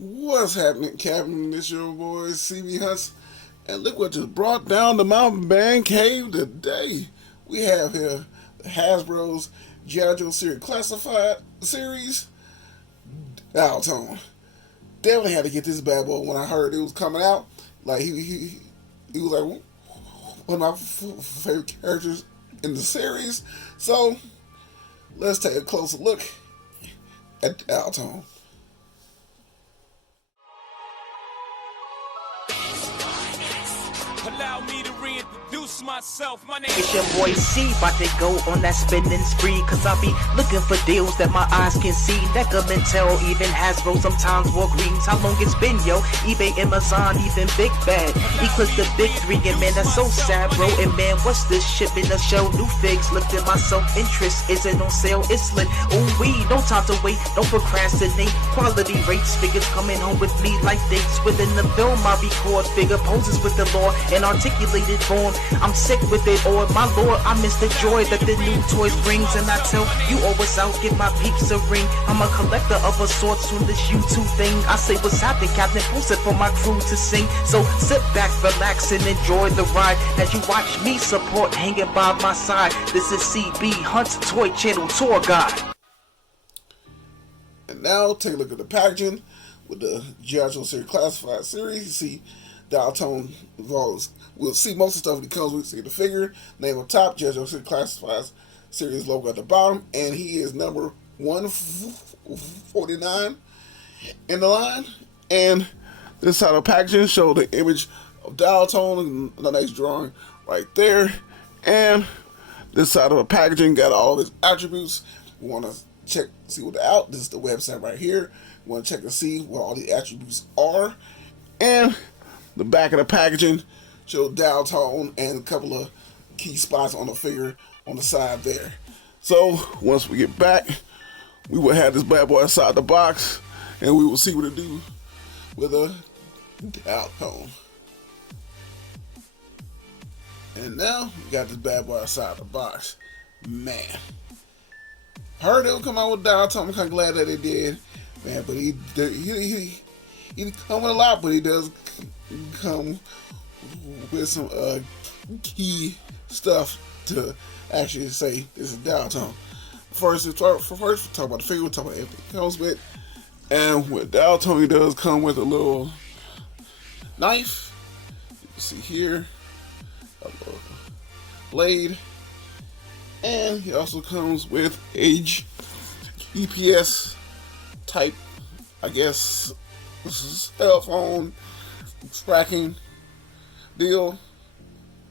What's happening, Captain? This your boy CB Hunts, and look what just brought down the mountain man cave today. We have here the Hasbro's G.I. Series Classified series. Alton definitely had to get this bad boy when I heard it was coming out. Like he was like one of my favorite characters in the series. So let's take a closer look at Alton. Allow me to reintroduce myself. My name It's your boy C, bout to go on that spending spree. Cause I be looking for deals that my eyes can see. Tell even Hasbro, sometimes Walgreens. How long it's been, yo? eBay, Amazon, even Big Bad. Eclipse the big three, and man, that's so sad, bro. And man, what's this shit in the show? New figs, lifting my self-interest. Is it on sale? It's lit. Ooh, we, no time to wait, don't procrastinate. Quality rates, figures coming home with me like dates. Within the film, I record figure poses with the law and articulated form. I'm sick with it, or my lord, I miss the joy that the new toys brings. And I tell you always out, give my peeps a ring. I'm a collector of a sorts from this YouTube thing. I say what's happening, Captain, post it for my crew to sing. So sit back, relax, and enjoy the ride as you watch me support hanging by my side. This is CB Hunt's Toy Channel Tour Guide. And now take a look at the packaging with the G.I. Series Classified series. You see Dial-Tone Vols. We'll see most of the stuff that comes with. See the figure, name on top, G.I. Series Classified series logo at the bottom, and he is number 149 in the line. And this side of the packaging show the image of Dial-Tone and the nice drawing right there. And this side of the packaging got all of his attributes. We want to check, see what this is the website right here. We want to check and see what all the attributes are. And the back of the packaging shows Dial-Tone and a couple of key spots on the figure on the side there. So once we get back, we will have this bad boy inside the box, and we will see what it do with a Dial-Tone. And now we got this bad boy outside the box. Man, heard it would come out with Dial-Tone. I'm kind of glad that it did, man. But he didn't come with a lot, but he does come with some key stuff to actually say this is Dial-Tone. First, we talk about the figure. We talk about everything it comes with, and with Dial-Tone, he does come with a little knife. You can see here a little blade, and he also comes with a GPS type, I guess, cell phone tracking deal,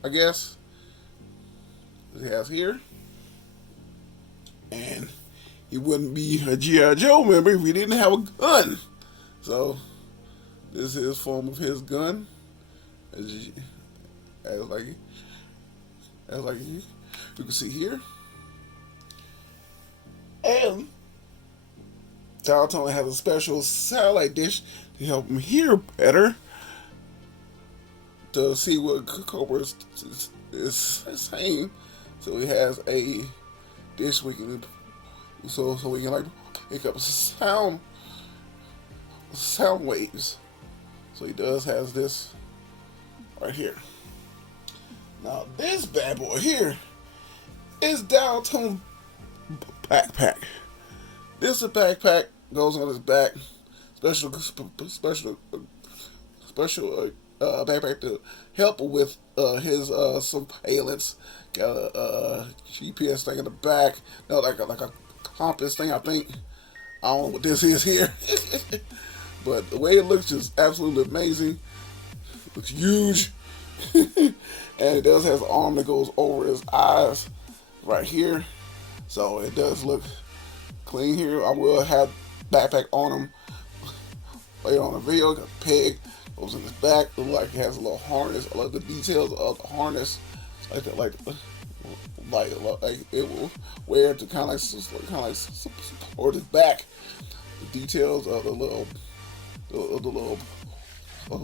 I guess. It has here. And he wouldn't be a G.I. Joe member if he didn't have a gun. So this is form of his gun. As you can see here. And Dial-Tone has a special satellite dish to help him hear better, to see what Cobra is saying. So he has a dish we can we can like pick up sound waves. So he does has this right here. Now this bad boy here is Dial-Tone backpack. This is a backpack, goes on his back. Special backpack to help with his some ailments. Got a GPS thing in the back. No, like a compass thing, I think. I don't know what this is here. But the way it looks is absolutely amazing. It looks huge. And it does have an arm that goes over his eyes right here. So it does look clean here. I will have backpack on him later on the video. Got a peg, goes in his back. Looks like it has a little harness. I love the details of the harness. Like that, like it will wear to kind of like support his back. The details of the little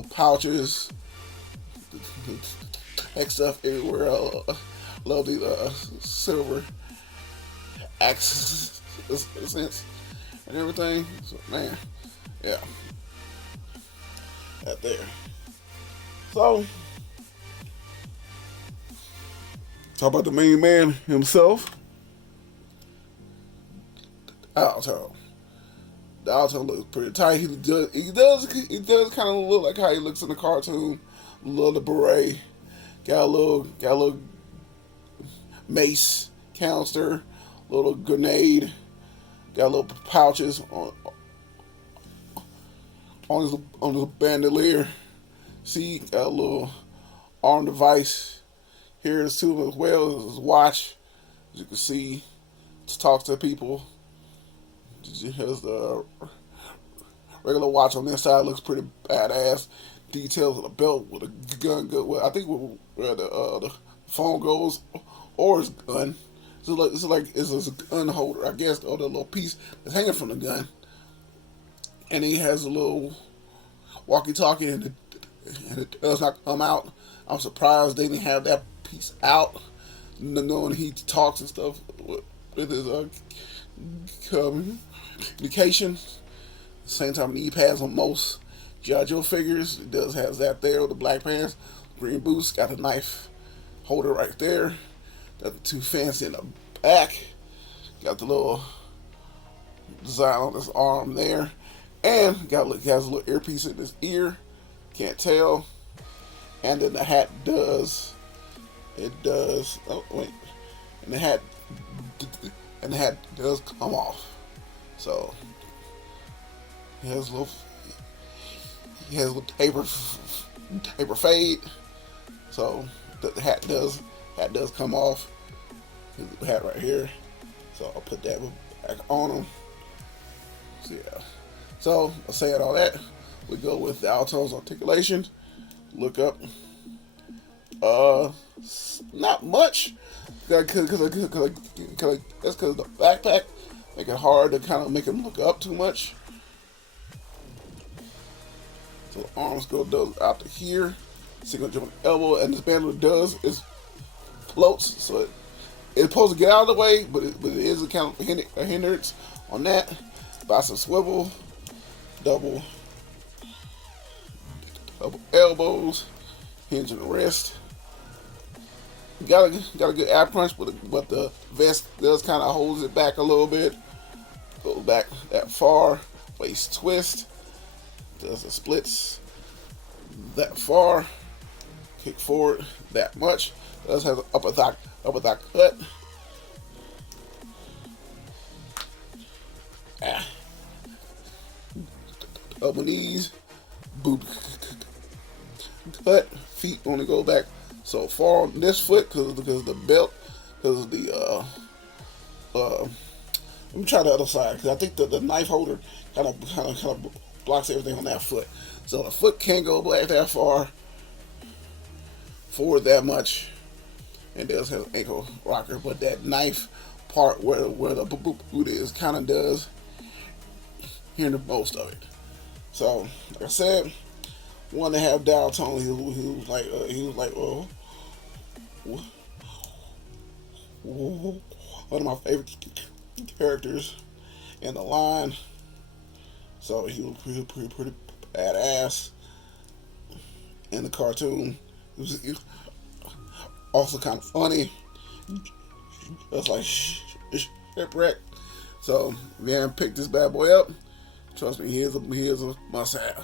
pouches, the tech stuff everywhere. I love these silver accents and everything. So man, yeah. That there. So, talk about the main man himself, Alto. The Alto looks pretty tight. He does kind of look like how he looks in the cartoon. Little beret, got a little mace, canister, little grenade, got little pouches on his bandolier. See, got a little arm device. Here is too as well, his watch, as you can see, to talk to people. Has the regular watch on this side, looks pretty badass. Details of the belt with a gun, I think where the phone goes, or his gun. It's a gun holder, I guess, or the little piece that's hanging from the gun. And he has a little walkie-talkie, and it does not come out. I'm surprised they didn't have that piece out, knowing he talks and stuff with his communication. Same time, knee pads on most G.I. Joe figures. It does have that there with the black pants, green boots, got a knife holder right there. Got the two fancy in the back. Got the little design on his arm there. And has a little earpiece in his ear. Can't tell. And then the hat does. It does. Oh wait. And the hat does come off. So he has a little taper fade. So the hat does come off. His hat right here. So I'll put that back on him. So yeah. So saying all that, we go with the Alto's articulation. Look up. Not much. That's because the backpack make it hard to kind of make him look up too much. So the arms goes out to here, single joint elbow, and this bandolier floats, so it's supposed to get out of the way, but it is a kind of a hindrance on that. Bicep swivel, double elbows, hinge in the wrist. Got a good ab crunch, but the vest does kind of holds it back a little bit. Go back that far. Waist twist. Does the splits that far. Kick forward that much. Does have an upper thigh cut. Double knees. Boot cut. Feet only go back so far on this foot because of the belt, because of the let me try the other side, because I think the knife holder kind of blocks everything on that foot. So the foot can't go back that far forward that much, and does have an ankle rocker, but that knife part where the boot is kind of does hear the most of it. So like I said, one to have dial tone. He was like, one of my favorite characters in the line. So he was pretty badass in the cartoon. He was also kind of funny. Just like shipwreck. So man, pick this bad boy up. Trust me, he is a must-have.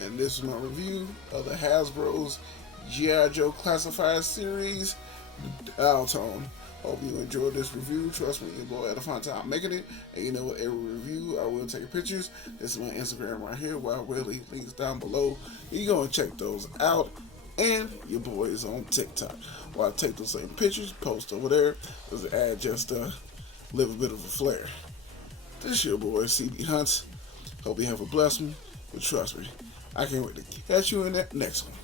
And this is my review of the Hasbro's G.I. Joe Classified Series, Alton. Hope you enjoyed this review. Trust me, your boy had a fun time making it. And you know what, every review I will take pictures. This is my Instagram right here, where I will leave links down below. You go and check those out. And your boy is on TikTok, where I take those same pictures, post over there, as an ad just to live a bit of a flair. This is your boy, CB Hunts. Hope you have a blessed one. But trust me, I can't wait to catch you in that next one.